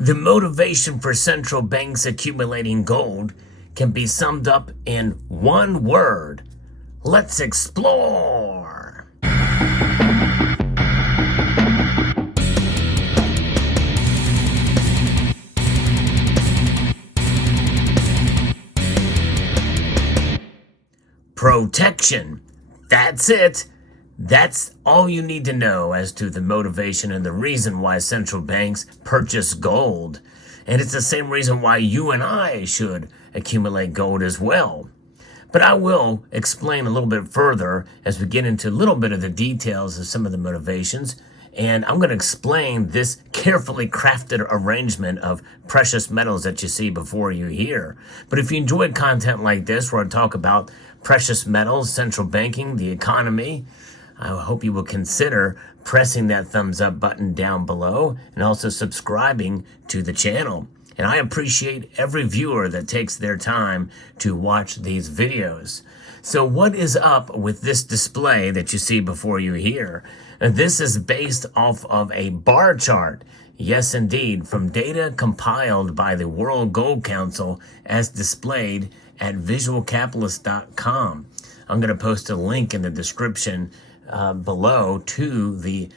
The motivation for central banks accumulating gold can be summed up in one word. Let's explore. Protection. That's it. That's all you need to know as to the motivation and the reason why central banks purchase gold. And it's the same reason why you and I should accumulate gold as well. But I will explain a little bit further as we get into a little bit of the details of some of the motivations. And I'm going to explain this carefully crafted arrangement of precious metals that you see before you here. But if you enjoy content like this, where I talk about precious metals, central banking, the economy, I hope you will consider pressing that thumbs up button down below and also subscribing to the channel. And I appreciate every viewer that takes their time to watch these videos. So what is up with this display that you see before you here? This is based off of a bar chart. Yes, indeed, from data compiled by the World Gold Council as displayed at visualcapitalist.com. I'm going to post a link in the description below to the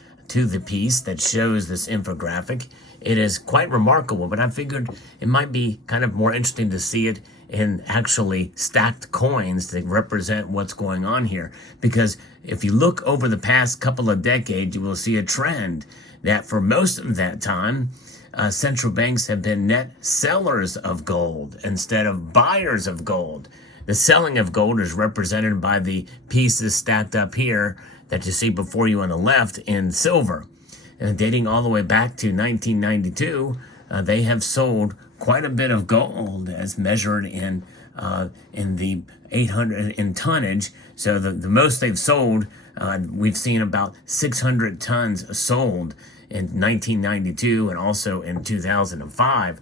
piece that shows this infographic. It is quite remarkable, but I figured it might be kind of more interesting to see it in actually stacked coins that represent what's going on here. Because if you look over the past couple of decades, you will see a trend that for most of that time, central banks have been net sellers of gold instead of buyers of gold. The selling of gold is represented by the pieces stacked up here that you see before you on the left in silver. And dating all the way back to 1992, they have sold quite a bit of gold as measured in the 800 in tonnage. So the most they've sold, we've seen about 600 tons sold in 1992 and also in 2005.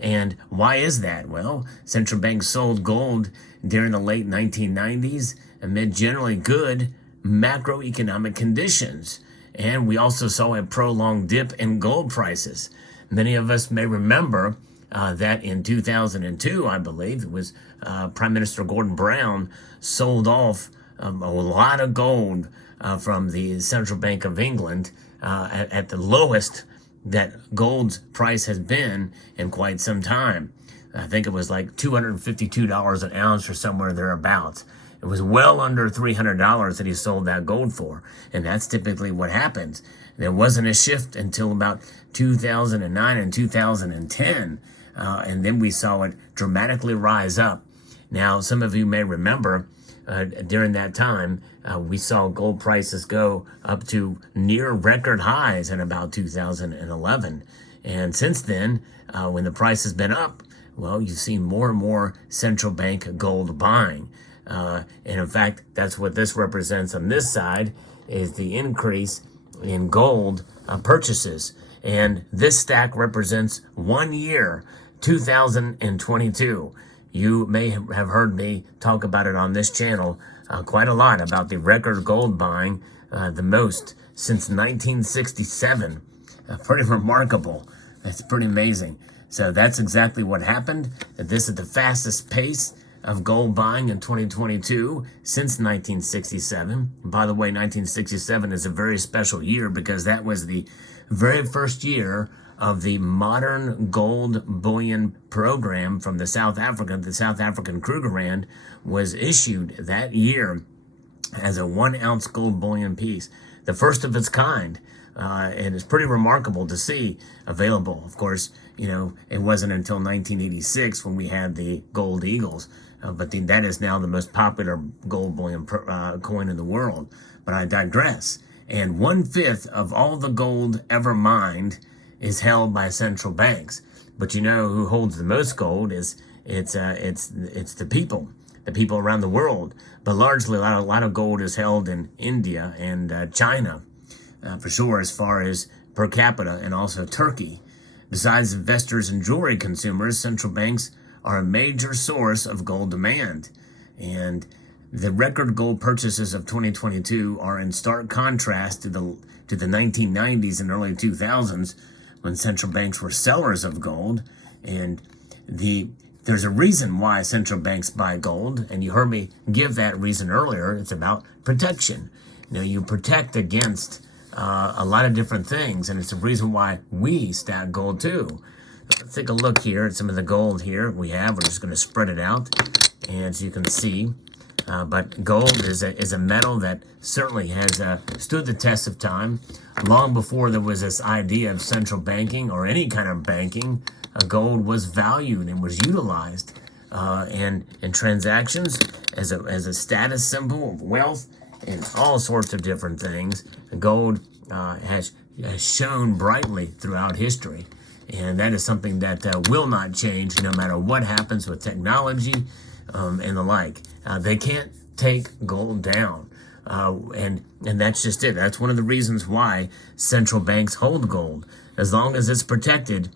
And why is that? Well, central banks sold gold during the late 1990s amid generally good macroeconomic conditions. And we also saw a prolonged dip in gold prices. Many of us may remember that in 2002, I believe, it was Prime Minister Gordon Brown sold off a lot of gold from the Central Bank of England at the lowest that gold's price has been in quite some time. I think it was like $252 an ounce or somewhere thereabouts. It was well under $300 that he sold that gold for. And that's typically what happens. There wasn't a shift until about 2009 and 2010. And then we saw it dramatically rise up. Now, some of you may remember during that time, we saw gold prices go up to near record highs in about 2011. And since then, when the price has been up, well, you've seen more and more central bank gold buying. And in fact, that's what this represents on this side, is the increase in gold purchases. And this stack represents 1 year, 2022. You may have heard me talk about it on this channel quite a lot, about the record gold buying, the most since 1967. Pretty remarkable. That's pretty amazing. So that's exactly what happened. This is the fastest pace of gold buying in 2022 since 1967. By the way, 1967 is a very special year because that was the very first year of the modern gold bullion program from the South African Krugerrand was issued that year as a 1 ounce gold bullion piece, the first of its kind. And it's pretty remarkable to see available. Of course, you know, it wasn't until 1986 when we had the gold eagles, but that is now the most popular gold bullion coin in the world. But I digress. And 1/5 of all the gold ever mined is held by central banks. But you know who holds the most gold it's the people around the world. But largely, a lot of gold is held in India and China, for sure, as far as per capita, and also Turkey. Besides investors and jewelry consumers, central banks are a major source of gold demand. And the record gold purchases of 2022 are in stark contrast to the 1990s and early 2000s, when central banks were sellers of gold. And there's a reason why central banks buy gold, and you heard me give that reason earlier. It's about protection. You protect against a lot of different things, and it's a reason why we stack gold too. Let's take a look here at some of the gold here we have. We're just going to spread it out, and as you can see, but gold is a metal that certainly has stood the test of time. Long before there was this idea of central banking or any kind of banking, gold was valued and was utilized in transactions as a status symbol of wealth and all sorts of different things. Gold has shone brightly throughout history, and that is something that will not change no matter what happens with technology and the like. They can't take gold down. And that's just it. That's one of the reasons why central banks hold gold. As long as it's protected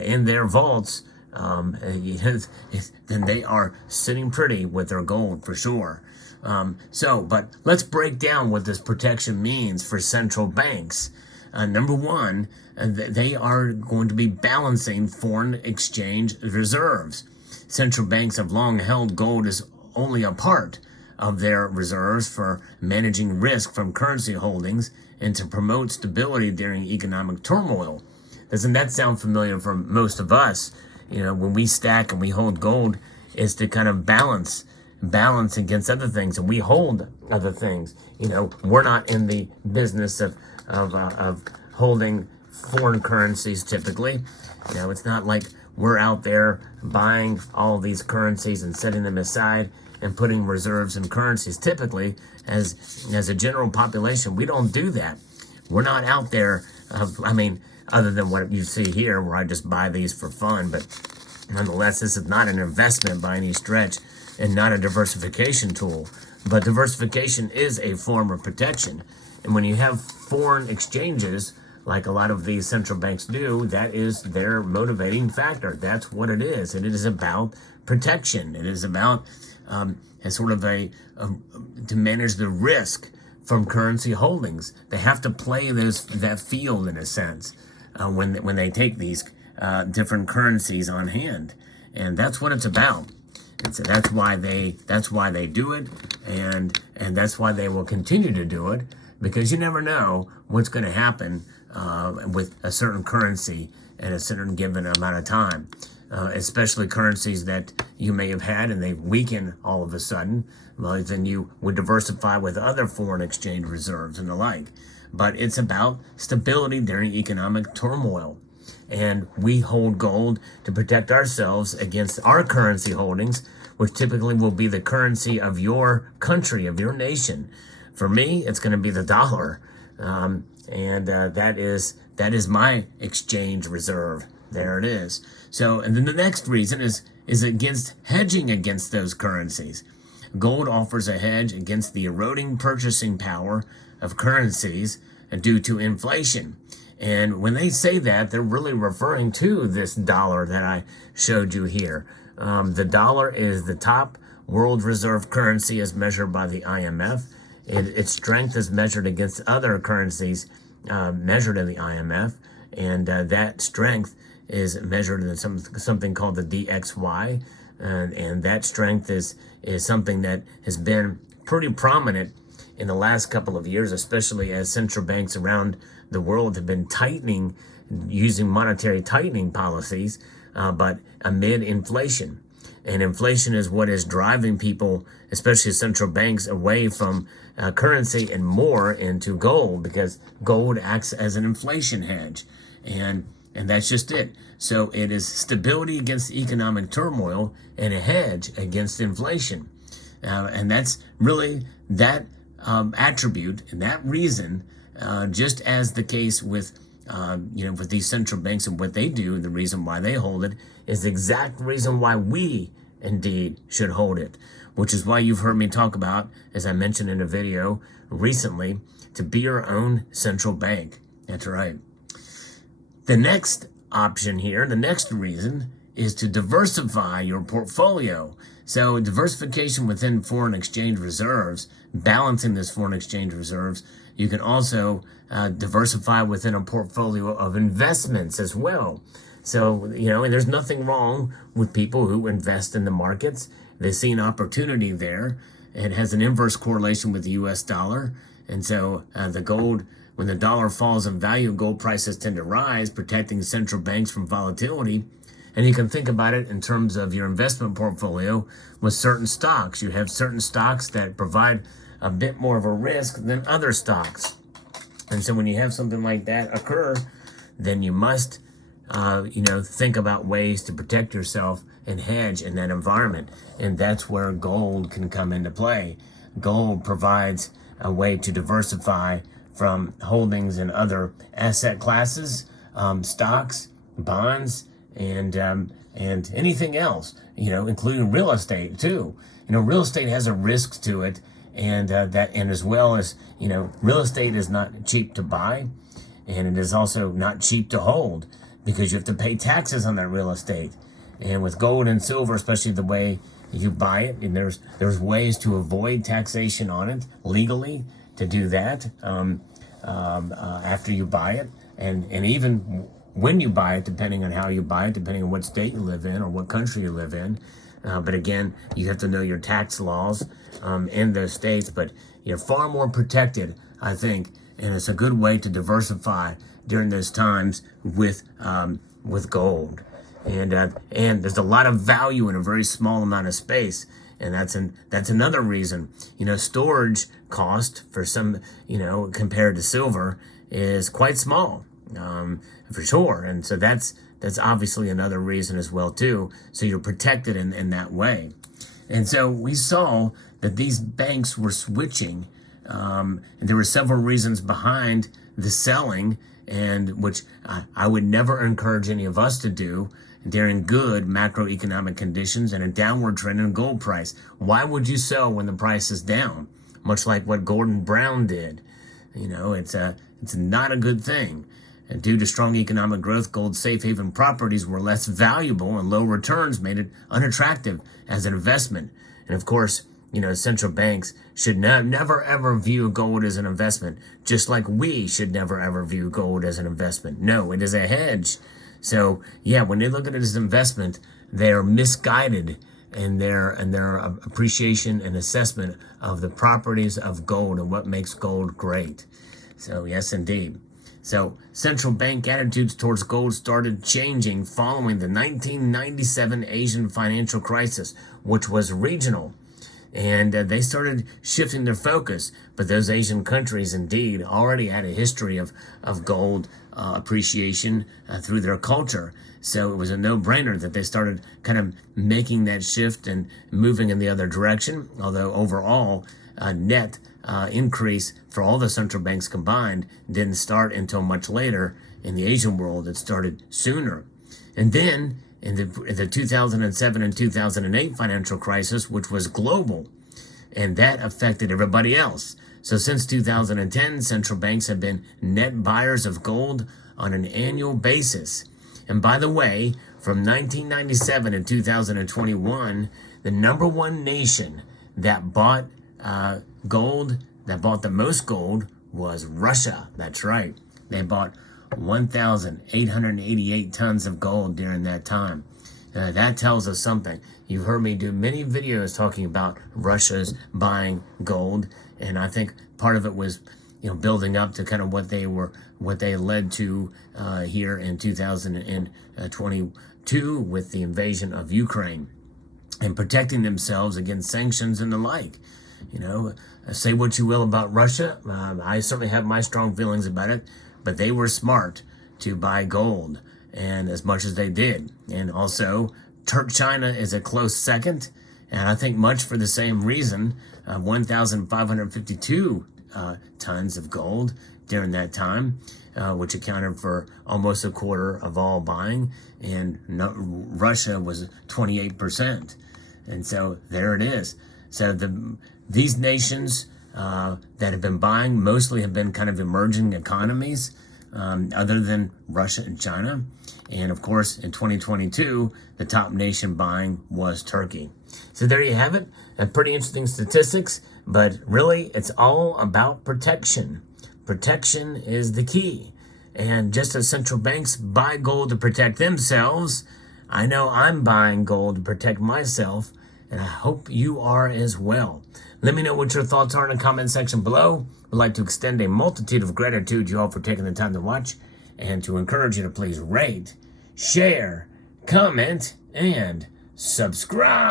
in their vaults, then they are sitting pretty with their gold for sure. But let's break down what this protection means for central banks. Number one, they are going to be balancing foreign exchange reserves. Central banks have long held gold as only a part of their reserves for managing risk from currency holdings and to promote stability during economic turmoil. Doesn't that sound familiar for most of us? When we stack and we hold gold, is to kind of balance against other things, and we hold other things. We're not in the business of holding foreign currencies typically. It's not like we're out there buying all these currencies and setting them aside and putting reserves in currencies. Typically, as a general population, we don't do that. We're not out there, other than what you see here, where I just buy these for fun. But nonetheless, this is not an investment by any stretch and not a diversification tool. But diversification is a form of protection. And when you have foreign exchanges, like a lot of these central banks do, that is their motivating factor. That's what it is. And it is about protection. It is about to manage the risk from currency holdings. They have to play that field in a sense when they take these different currencies on hand, and that's what it's about. And so that's why they do it, and that's why they will continue to do it, because you never know what's going to happen with a certain currency at a certain given amount of time. Especially currencies that you may have had and they weaken all of a sudden. Well, then you would diversify with other foreign exchange reserves and the like. But it's about stability during economic turmoil. And we hold gold to protect ourselves against our currency holdings, which typically will be the currency of your country, of your nation. For me, it's going to be the dollar. That is my exchange reserve. There it is. So, and then the next reason is against hedging against those currencies. Gold offers a hedge against the eroding purchasing power of currencies due to inflation. And when they say that, they're really referring to this dollar that I showed you here. The dollar is the top world reserve currency as measured by the IMF. Its strength is measured against other currencies measured in the IMF. And that strength is measured in something called the DXY, and that strength is something that has been pretty prominent in the last couple of years, especially as central banks around the world have been tightening, using monetary tightening policies, but amid inflation. And inflation is what is driving people, especially central banks, away from currency and more into gold, because gold acts as an inflation hedge. And that's just it. So it is stability against economic turmoil and a hedge against inflation. And that's really that attribute and that reason, just as the case with these central banks and what they do, the reason why they hold it is the exact reason why we indeed should hold it, which is why you've heard me talk about, as I mentioned in a video recently, to be your own central bank. That's right. The next option here, the next reason, is to diversify your portfolio. So diversification within foreign exchange reserves, balancing this foreign exchange reserves, you can also diversify within a portfolio of investments as well. So, and there's nothing wrong with people who invest in the markets. They see an opportunity there. It has an inverse correlation with the US dollar. And so the gold, when the dollar falls in value, gold prices tend to rise, protecting central banks from volatility. And you can think about it in terms of your investment portfolio with certain stocks. You have certain stocks that provide a bit more of a risk than other stocks. And so when you have something like that occur, then you must think about ways to protect yourself and hedge in that environment. And that's where gold can come into play. Gold provides a way to diversify from holdings in other asset classes, stocks, bonds, and anything else, including real estate too. Real estate has a risk to it, and as well as, real estate is not cheap to buy, and it is also not cheap to hold, because you have to pay taxes on that real estate. And with gold and silver, especially the way you buy it, and there's ways to avoid taxation on it legally to do that after you buy it, and even when you buy it, depending on how you buy it, depending on what state you live in or what country you live in. But again, you have to know your tax laws in those states. But you're far more protected, I think, and it's a good way to diversify during those times with gold. And there's a lot of value in a very small amount of space, and that's another reason. Storage cost for some, compared to silver, is quite small, for sure. And so that's obviously another reason as well too. So you're protected in that way. And so we saw that these banks were switching, and there were several reasons behind the selling, and which I would never encourage any of us to do during good macroeconomic conditions and a downward trend in gold price. Why would you sell when the price is down? Much like what Gordon Brown did. It's not a good thing. And due to strong economic growth, gold safe haven properties were less valuable, and low returns made it unattractive as an investment. And of course, central banks should never ever view gold as an investment, just like we should never ever view gold as an investment. No, it is a hedge. So yeah, when they look at it as an investment, they are misguided in their appreciation and assessment of the properties of gold and what makes gold great. So yes, indeed. So central bank attitudes towards gold started changing following the 1997 Asian financial crisis, which was regional. And they started shifting their focus. But those Asian countries indeed already had a history of gold appreciation through their culture. So it was a no-brainer that they started kind of making that shift and moving in the other direction. Although overall, net increase for all the central banks combined didn't start until much later in the Asian world. It started sooner. And then in the 2007 and 2008 financial crisis, which was global, and that affected everybody else. So since 2010, central banks have been net buyers of gold on an annual basis. And by the way, from 1997 to 2021, the number one nation that bought gold, that bought the most gold, was Russia. That's right. They bought 1,888 tons of gold during that time. That tells us something. You've heard me do many videos talking about Russia's buying gold, and I think part of it was, building up to kind of what they led to here in 2022 with the invasion of Ukraine and protecting themselves against sanctions and the like. Say what you will about Russia. I certainly have my strong feelings about it, but they were smart to buy gold, and as much as they did. And also, China is a close second, and I think much for the same reason. 1,552 tons of gold during that time, which accounted for almost a quarter of all buying, and Russia was 28%. And so there it is. So these nations that have been buying mostly have been kind of emerging economies, other than Russia and China. And of course, in 2022, the top nation buying was Turkey. So there you have it. Pretty interesting statistics, but really it's all about protection. protection is the key. And just as central banks buy gold to protect themselves, I know I'm buying gold to protect myself, and I hope you are as well. Let me know what your thoughts are in the comment section below. I'd like to extend a multitude of gratitude to you all for taking the time to watch, and to encourage you to please rate, share, comment, and subscribe.